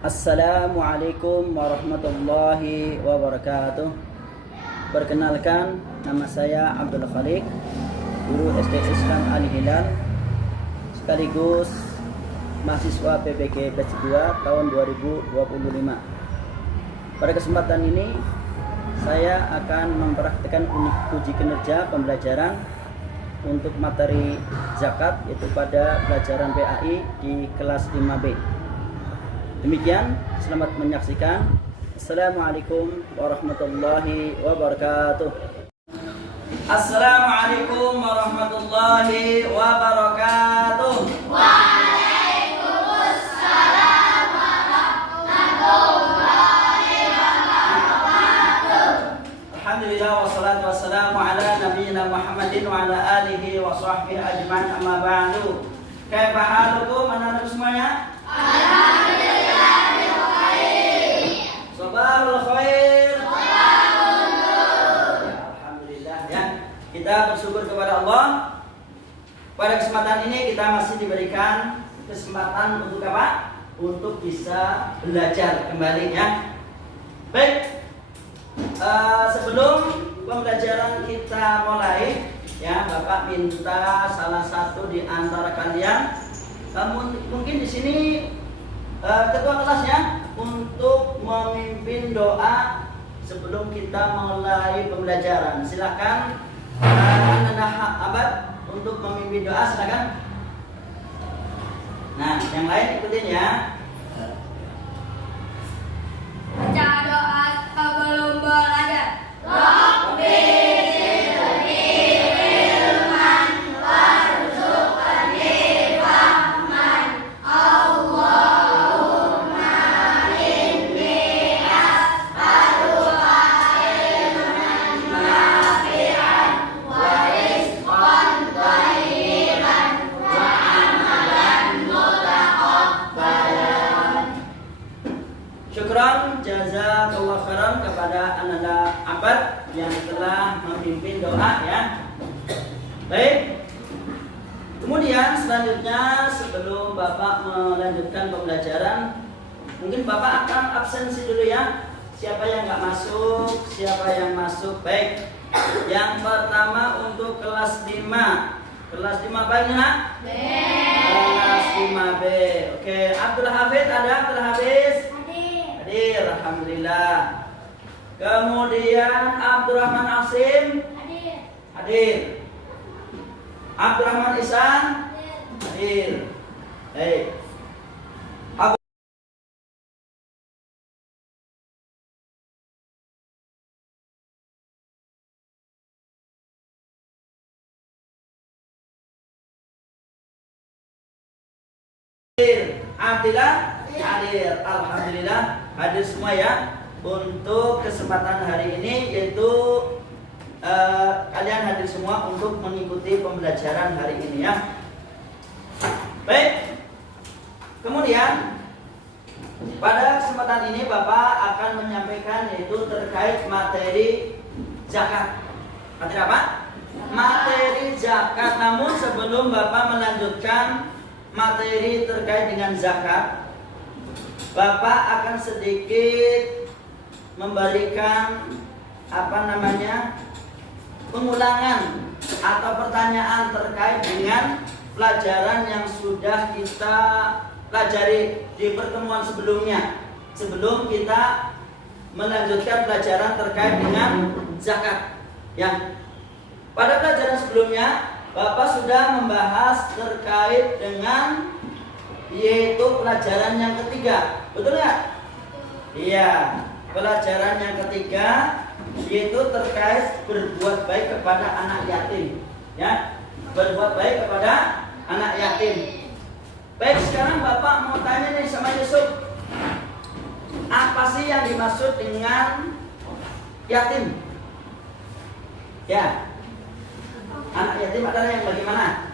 Assalamualaikum warahmatullahi wabarakatuh. Perkenalkan, nama saya Abdul Khalik, guru SD Islam Al Hilal, sekaligus mahasiswa PPG Batch 2 tahun 2025. Pada kesempatan ini, saya akan mempraktikkan uji kinerja pembelajaran untuk materi zakat, yaitu pada pelajaran PAI di kelas 5B. Demikian, selamat menyaksikan. Assalamualaikum warahmatullahi wabarakatuh. Assalamualaikum warahmatullahi wabarakatuh. Waalaikumsalam warahmatullahi wabarakatuh. Alhamdulillah wassalatu wassalamu ala nabiyyina Muhammadin wa ala alihi wa sahbihi ajma'in, amma ba'du. Kaifa halukum anak-anak semuanya? Sabahul khair. Alhamdulillah ya. Kita bersyukur kepada Allah. Pada kesempatan ini kita masih diberikan kesempatan untuk apa? Untuk bisa belajar kembali ya. Baik. Sebelum pembelajaran kita mulai ya, Bapak minta salah satu di antara kalian, mungkin di sini ketua kelasnya, untuk memimpin doa sebelum kita mulai pembelajaran. Silakan anak abad untuk memimpin doa, silakan. Nah, yang lain ikutin ya. Baca doa sebelum belajar. Rabbi jazakallah khairan kepada anak abad yang telah memimpin doa ya. Baik. Kemudian selanjutnya, sebelum Bapak melanjutkan pembelajaran, mungkin Bapak akan absensi dulu ya. Siapa yang nggak masuk, siapa yang masuk. Baik. Yang pertama untuk kelas 5. Kelas 5 apa ini nak? B. Kelas 5B. Oke, Abdul Hafid ada? Abdul Hafiz? Hadir, alhamdulillah. Kemudian Abdurrahman Asim? Hadir. Abdurrahman Ihsan? Hadir. Baik. Abdillah hadir, alhamdulillah hadir semua ya. Untuk kesempatan hari ini, yaitu kalian hadir semua untuk mengikuti pembelajaran hari ini ya. Baik. Kemudian pada kesempatan ini Bapak akan menyampaikan yaitu terkait materi zakat. Materi apa? Materi zakat. Namun sebelum Bapak melanjutkan materi terkait dengan zakat, Bapak akan sedikit memberikan pengulangan atau pertanyaan terkait dengan pelajaran yang sudah kita pelajari di pertemuan sebelumnya, sebelum kita melanjutkan pelajaran terkait dengan zakat ya. Pada pelajaran sebelumnya Bapak sudah membahas terkait dengan yaitu pelajaran yang ketiga, betul nggak? Iya, pelajaran yang ketiga yaitu terkait berbuat baik kepada anak yatim, ya, berbuat baik kepada anak yatim. Baik, sekarang Bapak mau tanya nih sama Yusuf, apa sih yang dimaksud dengan yatim? Ya. Anak yatim adalah yang bagaimana?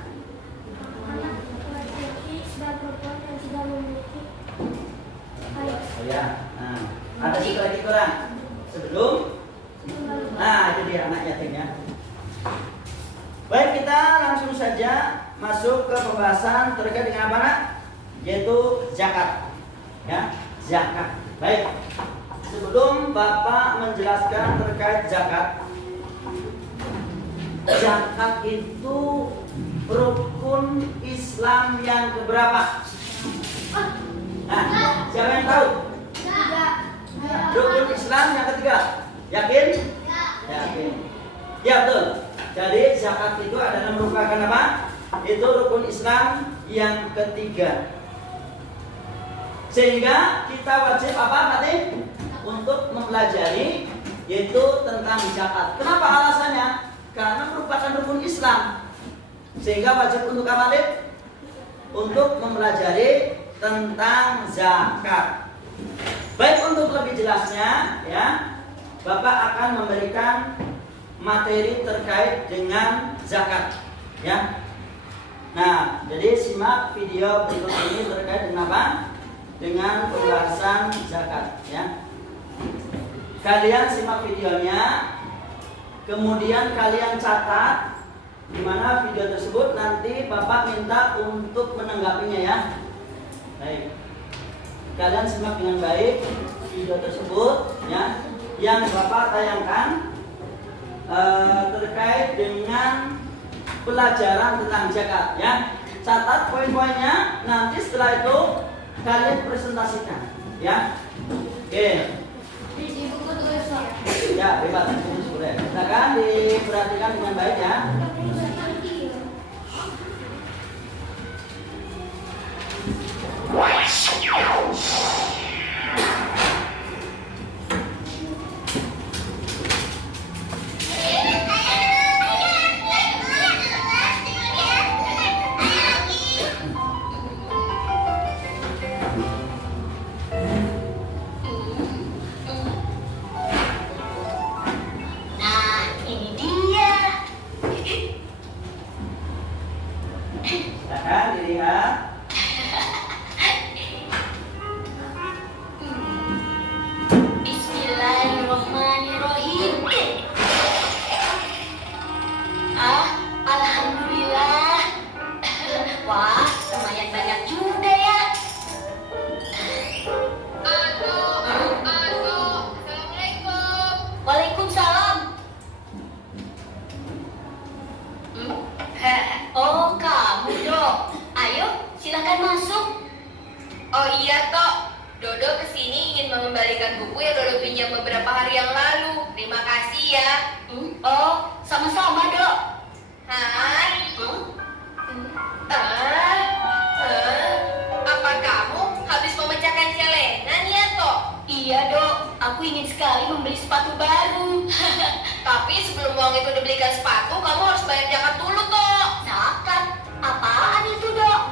Anak laki-laki dan perempuan yang tidak memiliki ayah. Oh ya, nah, ada satu lagi kurang sebelum. Nah, itu dia anak yatimnya. Baik, kita langsung saja masuk ke pembahasan terkait dengan apa? Yaitu zakat. Ya, zakat. Baik, sebelum Bapak menjelaskan terkait zakat, zakat itu rukun Islam yang keberapa? Nah, siapa yang tahu? Rukun Islam yang ketiga. Yakin? Yakin. Ya betul. Jadi zakat itu adalah merupakan apa? Itu rukun Islam yang ketiga. Sehingga kita wajib apa nanti? Untuk mempelajari yaitu tentang zakat. Kenapa alasannya? Karena merupakan rukun Islam. Sehingga wajib untuk apa nanti? Untuk mempelajari tentang zakat. Baik, untuk lebih jelasnya ya, Bapak akan memberikan materi terkait dengan zakat ya. Nah, jadi simak video berikut ini terkait dengan apa? Dengan pembahasan zakat ya. Kalian simak videonya, kemudian kalian catat di mana video tersebut, nanti Bapak minta untuk menanggapinya ya. Baik. Kalian simak dengan baik video tersebut ya, yang Bapak tayangkan terkait dengan pelajaran tentang zakat ya. Catat poin-poinnya, nanti setelah itu kalian presentasikan ya. Oke. Di buku tulis. Ya, bebas tulis boleh. Silakan diperhatikan dengan baik ya. Nah, ini dia. Silakan dilihat. Bismillahirrahmanirrahim. Alhamdulillah. Wah, lumayan banyak juga ya. Assalamualaikum. Waalaikumsalam. Oh, kamu, Dok. Ayo, silakan masuk. Oh iya, Tok. Dodo kesini ingin mengembalikan buku yang Dodo pinjam beberapa hari yang lalu. Terima kasih ya. Oh, sama-sama, Dok. Hai. Apa kamu habis memecahkan celengan ya, Tok? Iya, Dok. Aku ingin sekali membeli sepatu baru. Tapi sebelum uang itu dibelikan sepatu, kamu harus bayar zakat dulu, Tok. Zakat? Apaan itu, Dok?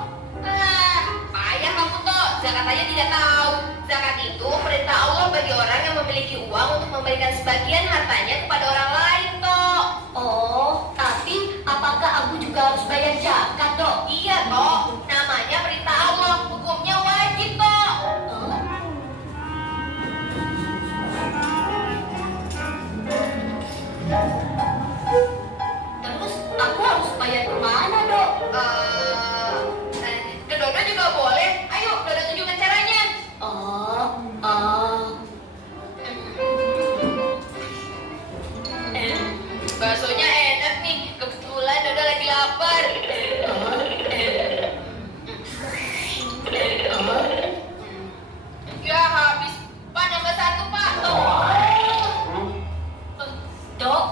Payah kamu, Tok. Zakat aja tidak tahu. Zakat itu perintah Allah bagi orang yang memiliki uang untuk memberikan sebagian hartanya kepada orang lain, Tok. Oh, tapi apakah aku juga harus bayar zakat, Dok? Iya, Tok. Namanya perintah Allah. Hukumnya wajib, Tok. Terus aku harus bayar kemana, Dok? Ke Dodo juga boleh. Ayo, Dodo tunjukkan caranya. Baksonya enak nih. Kebetulan Dodo lagi lapar. Ya, habis. Pak, nambah satu, Pak. Dok,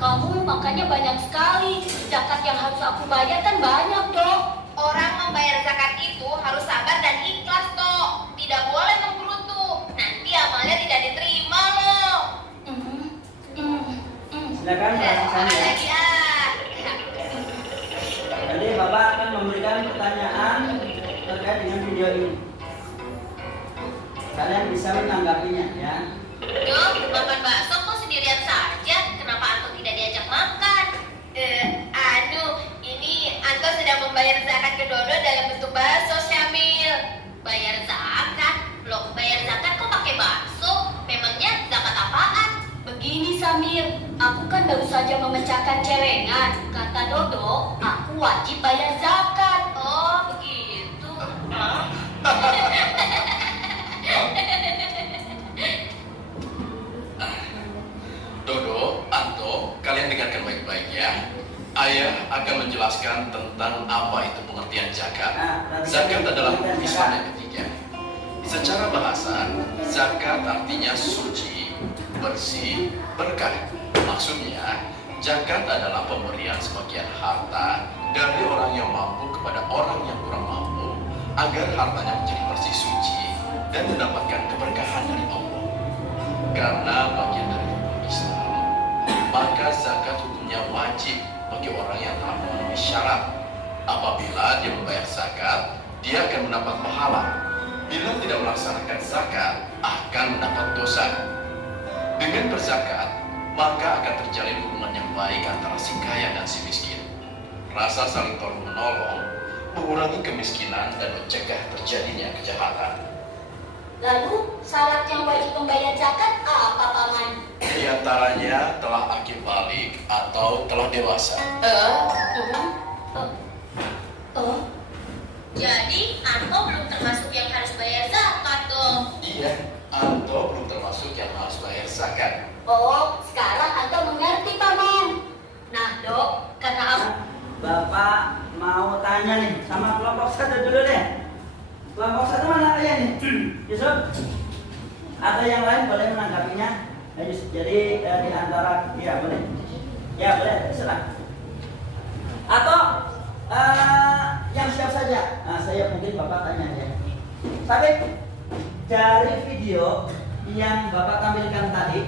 kamu makannya banyak sekali. Zakat yang harus aku bayar kan banyak, Dok. Orang membayar zakat itu harus sabar dan ikhlas, Tok. Tidak boleh menggerutu. Nanti amalnya tidak diterima loh. Silakan perhatikan ya. Lagi Jadi Bapak akan memberikan pertanyaan terkait dengan video ini. Kalian bisa menanggapinya ya. Dok, makan bakso kok sendirian saja? Kenapa Anto tidak diajak makan? Ini Anto sedang membayar zakat ke Dodo dalam bentuk bakso, Syamil. Bayar zakat? Loh, bayar zakat kok pakai bakso? Memangnya zakat apaan? Begini, Samir. Aku kan baru saja memecahkan celengan. Kata Dodo, aku wajib bayar zakat. Oh, begitu. Ayah akan menjelaskan tentang apa itu pengertian zakat. Zakat adalah hukum pengertian Islam zakat. yang ketiga. Secara bahasa, zakat artinya suci, bersih, berkah. Maksudnya, zakat adalah pemberian sebagian harta dari orang yang mampu kepada orang yang kurang mampu, agar hartanya menjadi bersih suci dan mendapatkan keberkahan dari Allah. Karena bagian dari hukum Islam, maka zakat hukumnya wajib bagi orang yang telah memenuhi syarat. Apabila dia membayar zakat, dia akan mendapat pahala. Bila tidak melaksanakan zakat, akan mendapat dosa. Dengan berzakat, maka akan terjalin hubungan yang baik antara si kaya dan si miskin. Rasa saling tolong menolong mengurangi kemiskinan dan mencegah terjadinya kejahatan. Lalu syarat yang wajib membayar zakat apa, Paman? Di antaranya telah akil balik atau telah dewasa. Jadi Anto belum termasuk yang harus bayar zakat dong. Iya, Anto belum termasuk yang harus bayar zakat. Oh, sekarang Anto mengerti, Paman. Nah, Dok, karena aku... Bapak mau tanya nih sama kelompok satu dulu deh. Kelompok satu mana ayah nih? Yusuf? Atau yang lain boleh menanggapinya? Jadi di antara, ya boleh. Ya boleh, silakan. Atau yang siap saja. Nah, saya mungkin Bapak tanya aja. Tapi dari video yang Bapak tampilkan tadi,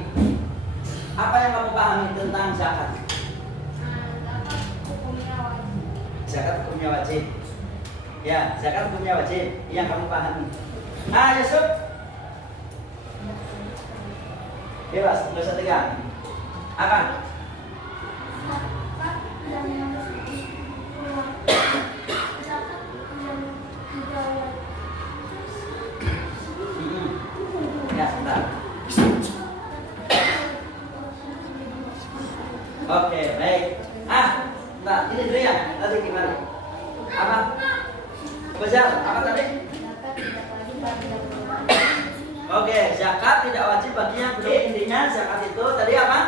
apa yang kamu pahami tentang zakat? Zakat hukumnya wajib. Ya, zakat hukumnya wajib. Yang kamu pahami. Yusuf. Bebas, nggak usah tegang. Akan. Ya, sebentar. Oke, baik. Mbak, ini dulu ya. Tadi gimana? Apa? Belajar, apa tadi? Oke, zakat tidak wajib bagi yang belum. Intinya zakat itu tadi apa?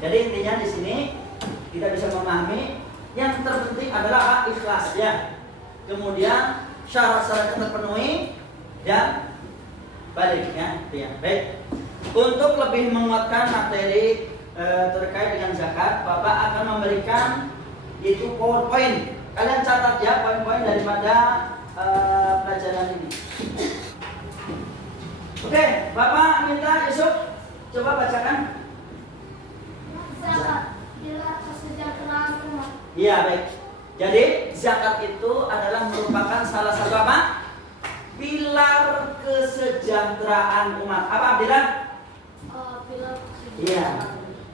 Jadi intinya di sini kita bisa memahami yang terpenting adalah apa? Ikhlas ya. Kemudian syarat-syaratnya terpenuhi dan baliknya, ya. Baik. Untuk lebih menguatkan materi terkait dengan zakat, Bapak akan memberikan itu PowerPoint. Kalian catat ya poin-poin daripada pelajaran ini. Oke, Bapak minta Yusuf coba bacakan. Zakat adalah kesejahteraan umat. Iya, baik. Jadi zakat itu adalah merupakan salah satu apa? Pilar kesejahteraan umat. Apa pilar? Pilar Iya.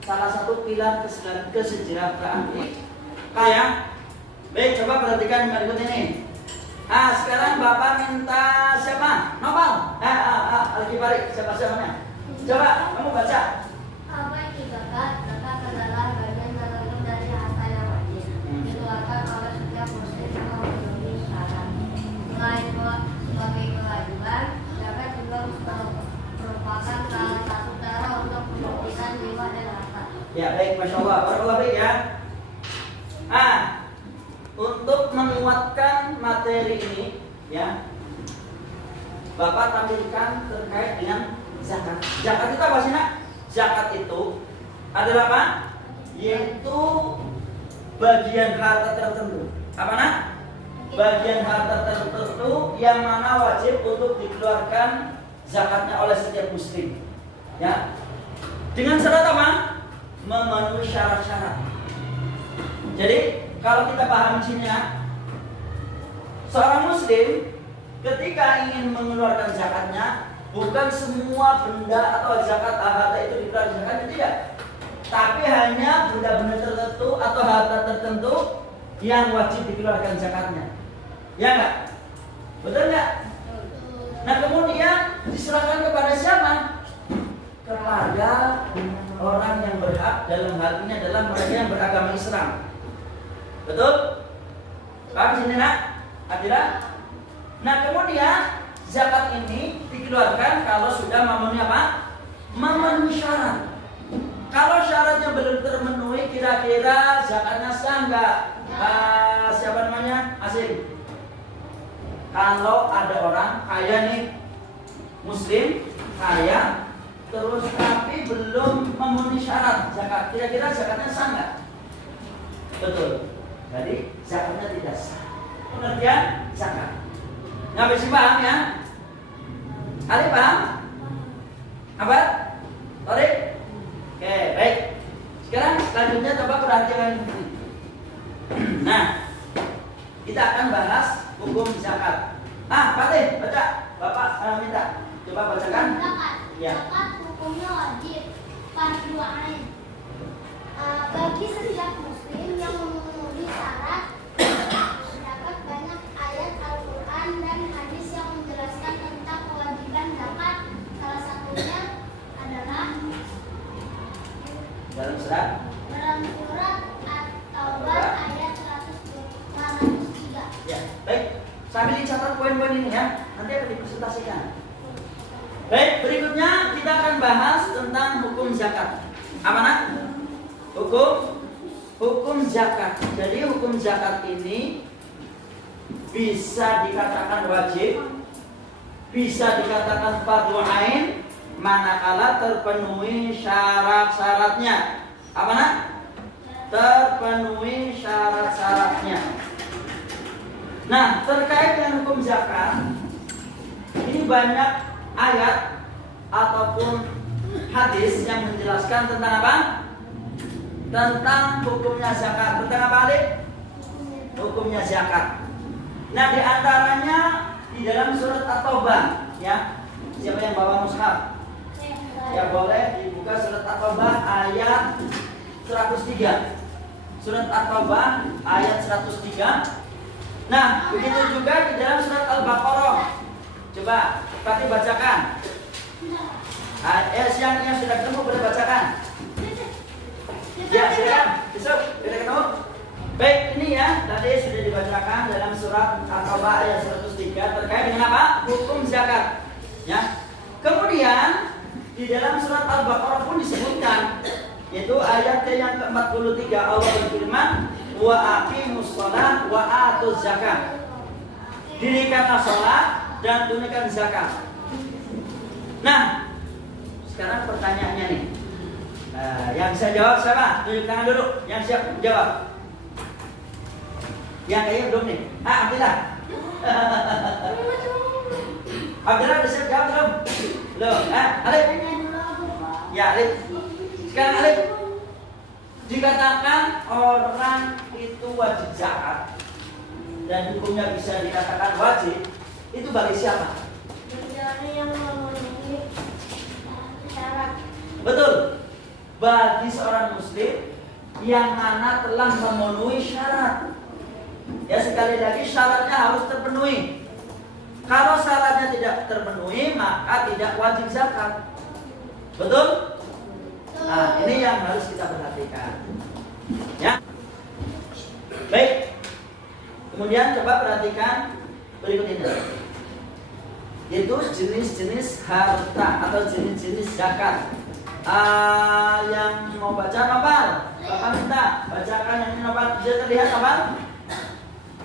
Salah satu pilar kesejahteraan umat. Kaya. Baik, coba perhatikan yang berikut ini. Sekarang Bapak minta siapa? Nopal. Al-Kibari, siapa-siapanya? Coba kamu baca. Apa itu zakat? Zakat adalah bagian tertentu dari harta yang wajib dikeluarkan oleh setiap muslim yang memenuhi syarat. Selain sebagai kewajiban, zakat juga merupakan salah satu cara untuk membuktikan jiwa dan harta. Ya baik, masya Allah. Barakallahu fiik ya. Untuk menguatkan materi ini, ya, Bapak tampilkan terkait dengan zakat. Zakat itu apa sih, Nak? Zakat itu adalah apa? Yaitu bagian harta tertentu. Apa, Nak? Bagian harta tertentu yang mana wajib untuk dikeluarkan zakatnya oleh setiap muslim. Ya. Dengan syarat apa? Memenuhi syarat-syarat. Jadi kalau kita paham sininya, seorang muslim ketika ingin mengeluarkan zakatnya, bukan semua benda atau zakat harta itu dikeluarkan zakatnya, tidak. Tapi hanya benda-benda tertentu atau harta tertentu yang wajib dikeluarkan zakatnya. Ya enggak? Betul enggak? Nah kemudian diserahkan kepada siapa? Kepada orang yang berhak, dalam hal ini adalah mereka yang beragama Islam. Betul? Paham sini, Nak? Adila? Nah, kemudian zakat ini dikeluarkan kalau sudah memenuhi apa? Memenuhi syarat. Kalau syaratnya belum terpenuhi, kira-kira zakatnya sah nggak? Siapa namanya? Asing. Kalau ada orang kaya nih, Muslim kaya, terus tapi belum memenuhi syarat zakat, kira-kira zakatnya sah nggak? Betul. Jadi zakatnya tidak sah. Pengertian zakat. Nggak bisa paham ya? Ali paham? Apa? Tarik? Oke, baik. Sekarang selanjutnya coba perhatikan ini. Nah, kita akan bahas hukum zakat. Fatih, baca. Bapak minta. Coba bacakan. Zakat. Ya. Zakat hukumnya wajib. Fardu ain. Bagi setiap muslim yang memenuhi syarat, terdapat banyak ayat Al-Quran dan hadis yang menjelaskan tentang kewajiban zakat. Salah satunya adalah Dalam surat At-Taubah ayat 103. Ya, baik. Sambil dicatat poin-poin ini ya, nanti akan dipresentasikan. Baik, berikutnya kita akan bahas tentang hukum zakat. Apa nak? Hukum zakat. Jadi hukum zakat ini bisa dikatakan wajib, bisa dikatakan fardhu ain, manakala terpenuhi syarat-syaratnya. Apa nak? Terpenuhi syarat-syaratnya. Nah, terkait dengan hukum zakat, ini banyak ayat ataupun hadis yang menjelaskan tentang apa? Tentang hukumnya zakat. Tentang apa, Adik? Hukumnya zakat. Nah, di antaranya di dalam surat At-Taubah, ya. Siapa yang bawa mushaf? Ya, boleh dibuka surat At-Taubah ayat 103. Surat At-Taubah ayat 103. Nah, begitu juga di dalam surat Al-Baqarah. Coba, Fatih bacakan. Yang sudah ketemu boleh bacakan. Ya, silakan. Besok kita ketemu. Baik, ini ya tadi sudah dibacakan dalam surat At-Taubah ayat 103 terkait dengan apa? Hukum zakat. Ya. Kemudian di dalam surat Al-Baqarah pun disebutkan, yaitu ayat yang ke-43 Allah berfirman, wa aqimus shalah wa atuz zakat. Dirikanlah salat dan tunaikan zakat. Nah, sekarang pertanyaannya nih. Yang bisa jawab siapa? Tunjuk tangan dulu. Yang siap jawab. Yang kayaknya belum nih. Abdillah. Abdillah udah siap jawab belum? Belum. Alif. Ya, Alif. Sekarang Alif. Dikatakan orang itu wajib zakat dan hukumnya bisa dikatakan wajib, itu bagi siapa? Bagi yang memenuhi syarat. Betul. Bagi seorang muslim yang mana telah memenuhi syarat. Ya, sekali lagi syaratnya harus terpenuhi. Kalau syaratnya tidak terpenuhi, maka tidak wajib zakat. Betul? Nah, ini yang harus kita perhatikan. Ya. Baik. Kemudian coba perhatikan berikut ini. Yaitu jenis-jenis harta atau jenis-jenis zakat. Yang mau baca Nopal, Bapak minta bacakan yang ini Nopal. Bisa terlihat Nopal?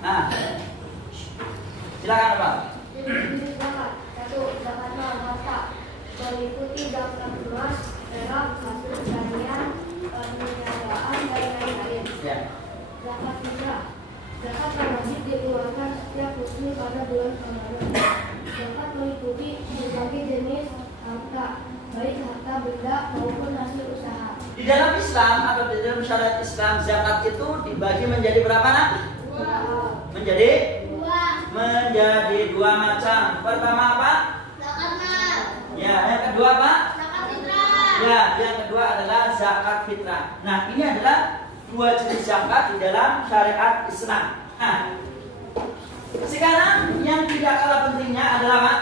Nah, silakan Nopal. Jenis zakat. 1. Zakat harta meliputi zakat emas, perak, hasil pertanian, perniagaan, dan lain-lain. Ya. Zakat fitrah. Zakat yang wajib dikeluarkan setiap muslim pada bulan Ramadan. Zakat meliputi berbagai jenis harta, baik harta benda maupun hasil usaha. Di dalam Islam atau di dalam syariat Islam, zakat itu dibagi menjadi berapa nak? Menjadi dua macam. Pertama apa? Zakat mal. Ya, yang kedua apa? Zakat fitrah. Ya, yang kedua adalah zakat fitrah. Nah, ini adalah dua jenis zakat di dalam syariat Islam. Nah, sekarang yang tidak kalah pentingnya adalah apa?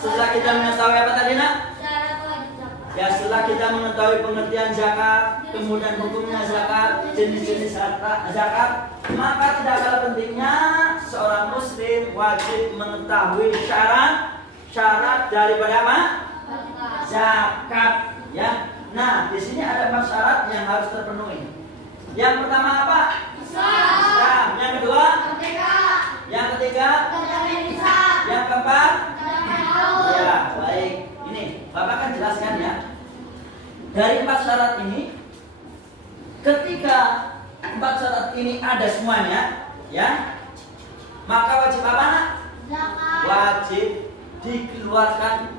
Setelah kita mengetahui apa tadi nak? Syarat wajib zakat. Ya, setelah kita mengetahui pengertian zakat, kemudian hukumnya zakat, jenis-jenis zakat, maka tidak kalah pentingnya seorang muslim wajib mengetahui syarat daripada apa? Zakat, ya. Nah, di sini ada 4 syarat yang harus terpenuhi. Yang pertama apa? Islam. Yang kedua? Yang ketiga? Yang keempat? Ya, baik. Ini Bapak akan jelaskan ya. Dari 4 syarat ini, ketika 4 syarat ini ada semuanya, ya, maka wajib apa nak? Wajib dikeluarkan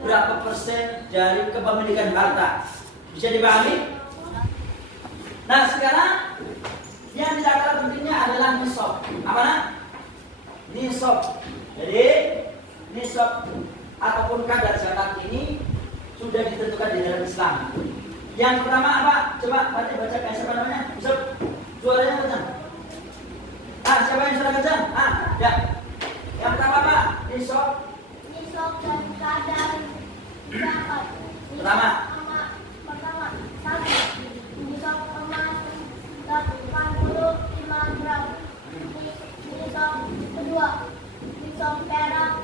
berapa persen dari kepemilikan harta. Bisa dipahami? Nah, sekarang yang tidak kalah pentingnya adalah nisab. Apa nak? Nisab. Jadi nisab ataupun kadar zakat ini sudah ditentukan di dalam Islam. Yang pertama apa? Coba baca siapa namanya? Yusuf. Suaranya kencang. Siapa yang sudah kencang? Ya. Yang pertama apa? Nisab dan kadar zakat. Pertama. Nisab emas 85 gram. Nisab kedua, nisab perak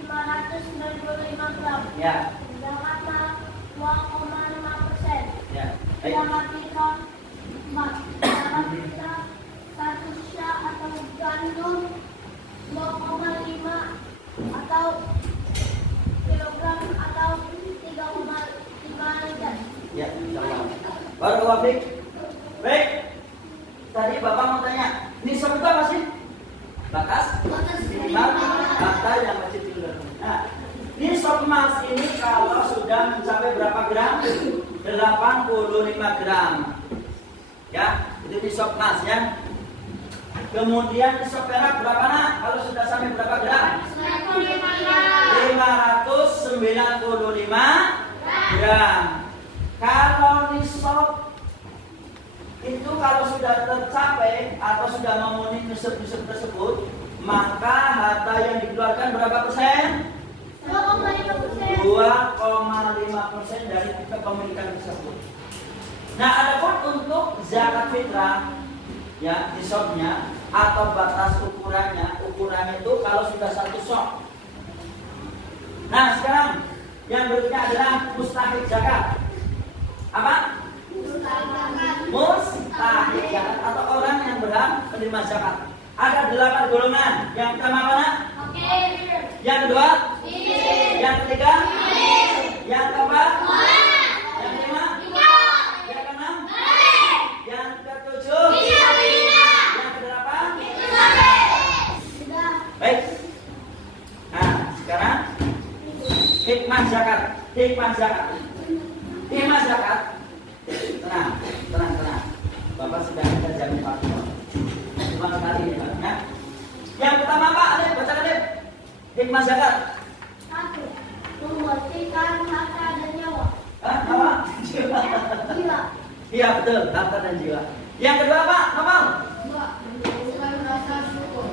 595 gram. Ya. Zakatnya 2,5%. Ya. Baik. Zakat fitrah satu syak atau gandum 2,5 atau kilogram atau 3,5 liter. Ya, insyaallah. Barakallahu fiik. Baik. Tadi Bapak mau tanya, nisab itu apa sih? Batas minimal harta yang wajib dikeluarkan. Nah, nisab emas ini kalau sudah mencapai berapa gram? 85 gram. Ya, itu nisab emas ya. Kemudian nisab perak berapa nak? Kalau sudah sampai berapa gram? 595 gram. Kalau nisab itu kalau sudah tercapai atau sudah memenuhi nisab tersebut, maka harta yang dikeluarkan berapa persen? 2,5% dari kepemilikan tersebut. Nah, adapun untuk zakat fitrah, ya nisabnya atau batas ukurannya itu kalau sudah 1 sok. Nah, sekarang yang berikutnya adalah mustahik zakat. Apa? Mustahik zakat atau orang yang berhak menerima zakat. Ada 8 golongan. Yang pertama apa? Yang kedua? Yang ketiga? Yang keempat? Yang kelima? Yang keenam? Yang ketujuh? Yang kedelapan? Baik. Nah, sekarang hikmah zakat. Hikmah zakat. Tenang. Bapak sudah kita jamin waktu. Cuma sekali ya. Yang pertama apa? Alif, baca Alif. Hikmah zakat. 1. Membersihkan harta dan nyawa. Apa? Jiwa. Iya betul, harta dan jiwa. Yang kedua apa? Kamal? 2. Menunjukkan rasa syukur.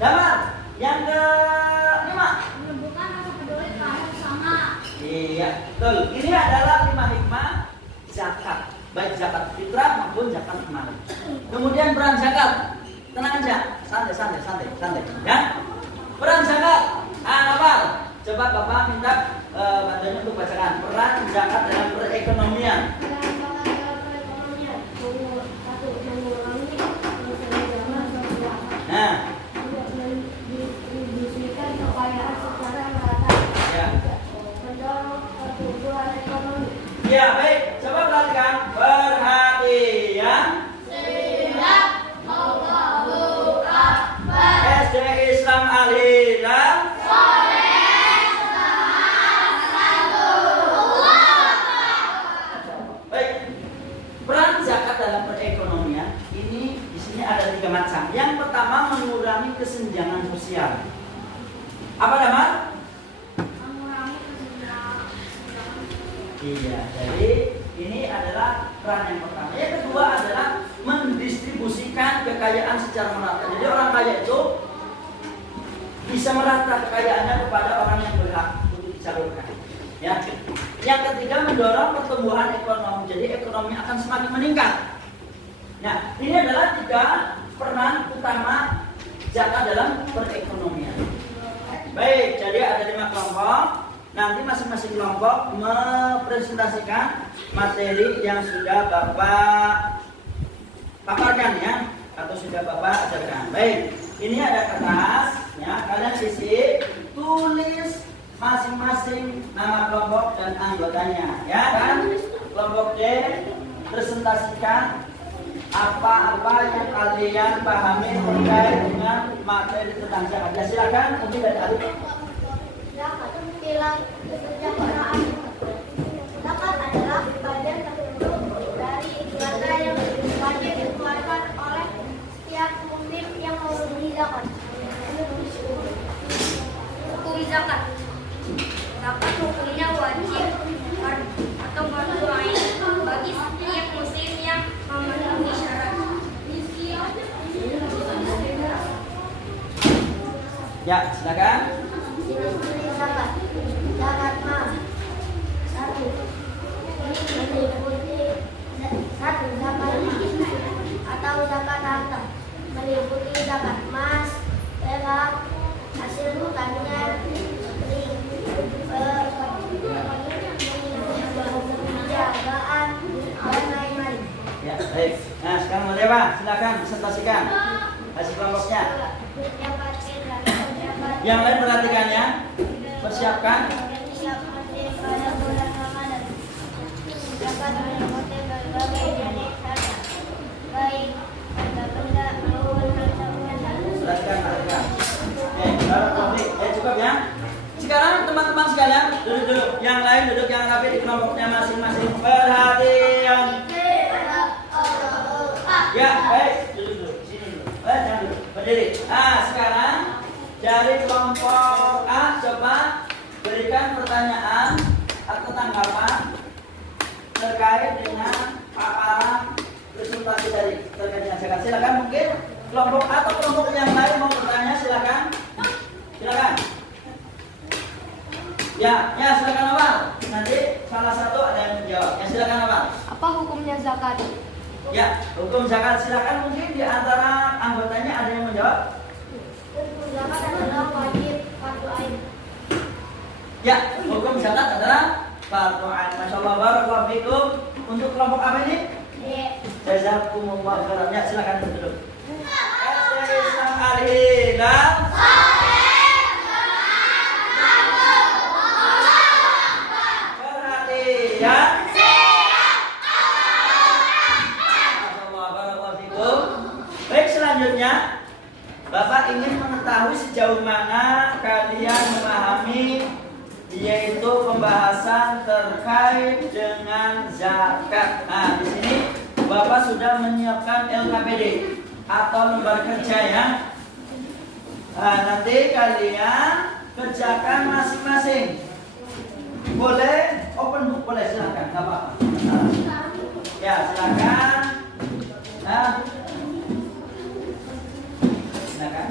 Damar. Yang kelima? Menumbuhkan rasa peduli terhadap sesama. Iya, betul. Ini adalah 5 hikmah zakat, baik zakat fitrah maupun zakat mal. Kemudian peran zakat. Tenang aja, santai. Ya. Peran zakat. Apa? Coba Bapak minta bantuan untuk bacakan peran zakat dalam perekonomian. Nah, mendistribusikan kekayaan secara merata. ya. Mendorong pertumbuhan ekonomi. Ya, baik. Coba perhatikan. Perhatian. Siap. Allahu Akbar. SD Islam Al-Hilal. Baik. Peran zakat dalam perekonomian ini di sini ada 3 macam. Yang pertama mengurangi kesenjangan sosial. Apa Damar? Mengurangi kesenjangan. Iya, jadi ini adalah peran yang pertama. Yang kedua adalah mendistribusikan kekayaan secara merata. Jadi orang kaya itu bisa merata kekayaannya kepada orang yang berhak untuk disalurkan. Ya, Yang ketiga, mendorong pertumbuhan ekonomi. Jadi ekonomi akan semakin meningkat. Nah, ini adalah 3 peran utama zakat dalam perekonomian. Baik, jadi ada 5 kelompok. Nanti masing-masing kelompok mempresentasikan materi yang sudah Bapak paparkan ya, atau sudah Bapak ajarkan. Baik, ini ada kertas ya, kalian isi, tulis masing-masing nama kelompok dan anggotanya ya kan. Kelompok D, presentasikan apa-apa yang kalian pahami terkait dengan materi tentang zakat. Ya, silakan, mungkin dari Alif. Zakat bilang kesejahteraan. Zakat adalah bagian tertentu dari ibadah yang wajib dikeluarkan oleh setiap muslim yang memenuhi zakat. Hukum zakat. Zakat hukumnya wajib atau fardu ain bagi setiap muslim yang memenuhi syarat. Ya, silakan. Zakat. Zakat mal. 1. Meliputi 1. Zakat atau zakat harta. Meliputi zakat emas, perak, hasil pertanian, penjagaan, dan lain-lain. Ya, baik. Nah, sekarang Mbak Dewa, silakan presentasikan hasil kelompoknya. Yang lain perhatikan ya. Persiapkan. Perhatikan. Cukup ya. Sekarang teman-teman sekalian duduk. Yang lain duduk yang rapi di kelompoknya masing-masing. Perhatian. Ya, baik. Duduk. Sini dulu. Jangan duduk. Berdiri. Nah, sekarang dari kelompok A coba berikan pertanyaan atau tanggapan terkait dengan paparan presentasi dari terkait dengan zakat. Silakan, mungkin kelompok A atau kelompok yang lain mau bertanya, silakan. Silakan. Ya, silakan awal. Nanti salah satu ada yang menjawab. Ya, silakan awal. Apa hukumnya zakat? Ya, hukum zakat, silakan, mungkin di antara anggotanya ada yang menjawab. Zakat adalah wajib fardu ain. Ya, hukum zakat adalah fardu ain. Masyaallah, barakallahu fikum. Untuk kelompok apa ini? Jazakumullah khairan. Ya, silakan duduk. Islam al-hilal. Perhatian. Masyaallah, barakallahu fikum. Baik, selanjutnya Bapak ingin mengetahui sejauh mana kalian memahami yaitu pembahasan terkait dengan zakat. Nah, di sini Bapak sudah menyiapkan LKPD atau lembar kerja ya. Nah, nanti kalian kerjakan masing-masing. Boleh open book, boleh, silakan, nggak apa-apa. Ya, silakan. Nah, silakan.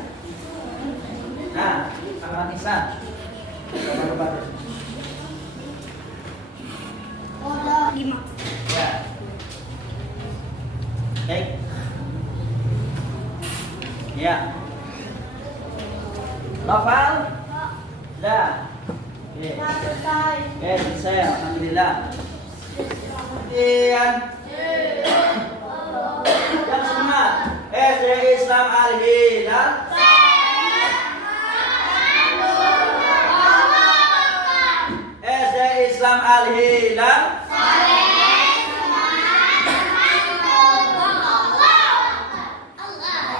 Nah, Ahmad Ihsan. Ya. Baik. Ya. Novel? Sudah. Oke. Oke, selesai. Alhamdulillah. Kemudian yang semangat. SD Islam Al-Hilal. SD Islam Al-Hilal.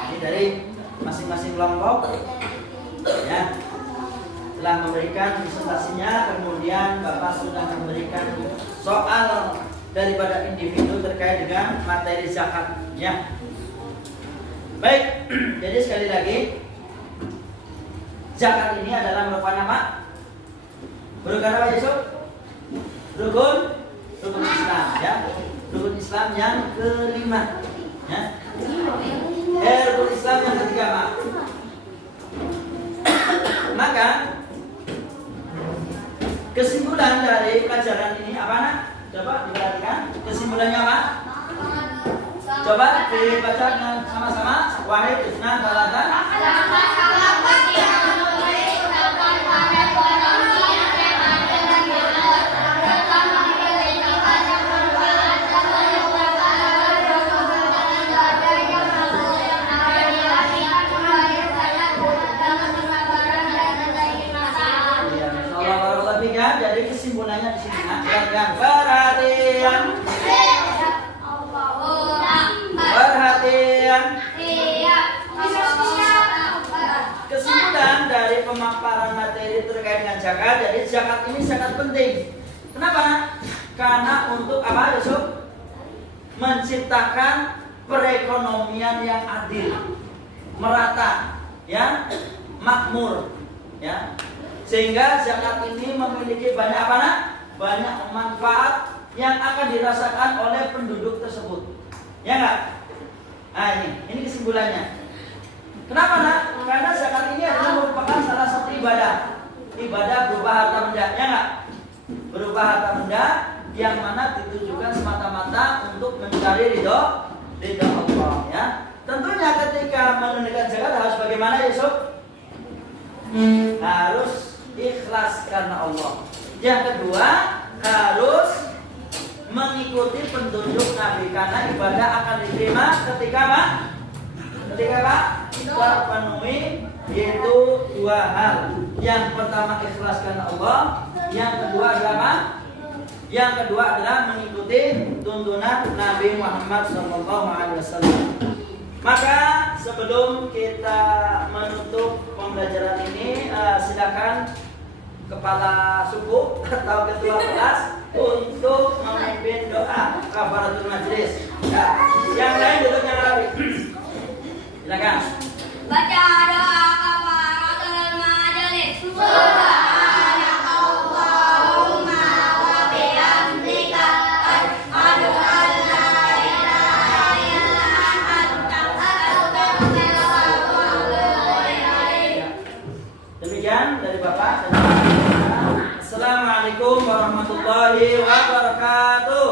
Ini dari masing-masing kelompok ya, telah memberikan presentasinya. Kemudian Bapak sudah memberikan soal daripada individu terkait dengan materi zakat ya. Baik, jadi sekali lagi zakat ini adalah merupakan apa? Rukun apa Yusuf? Rukun Islam ya. Rukun Islam yang kelima ya. Rukun Islam yang ketiga Pak. Maka kesimpulan dari pelajaran ini apa nak? Coba diperhatikan. Kesimpulannya apa? Coba dibaca dengan sama-sama. Wahid, isnan, talatan. Jadi kesimpulannya di sini perhatian, perhatian. Kesimpulan dari pemaparan materi terkait dengan zakat. Jadi zakat ini sangat penting. Kenapa? Karena untuk apa, Yusuf? Menciptakan perekonomian yang adil, merata, ya, makmur, ya. Sehingga zakat ini memiliki banyak apa nak? Banyak manfaat yang akan dirasakan oleh penduduk tersebut. Ya enggak? Nah ini kesimpulannya. Kenapa nak? Karena zakat ini adalah merupakan salah satu ibadah. Ibadah berupa harta benda, ya enggak? Berupa harta benda yang mana ditujukan semata-mata untuk mencari ridho Allah, ya. Tentunya ketika menunaikan zakat harus bagaimana, Yusuf? Harus ikhlas karena Allah. Yang kedua, harus mengikuti petunjuk Nabi karena ibadah akan diterima ketika apa? Ketika apa? Terpenuhi, yaitu dua hal. Yang pertama ikhlas karena Allah, yang kedua adalah apa? Yang kedua adalah mengikuti tuntunan Nabi Muhammad SAW. Maka sebelum kita menutup pembelajaran ini, silakan kepala suku atau ketua kelas untuk memimpin doa kafaratul majlis. Ya, yang lain duduk yang rapi. Silakan. Baca doa kafaratul majlis. Dari Bapak. Assalamualaikum warahmatullahi wabarakatuh.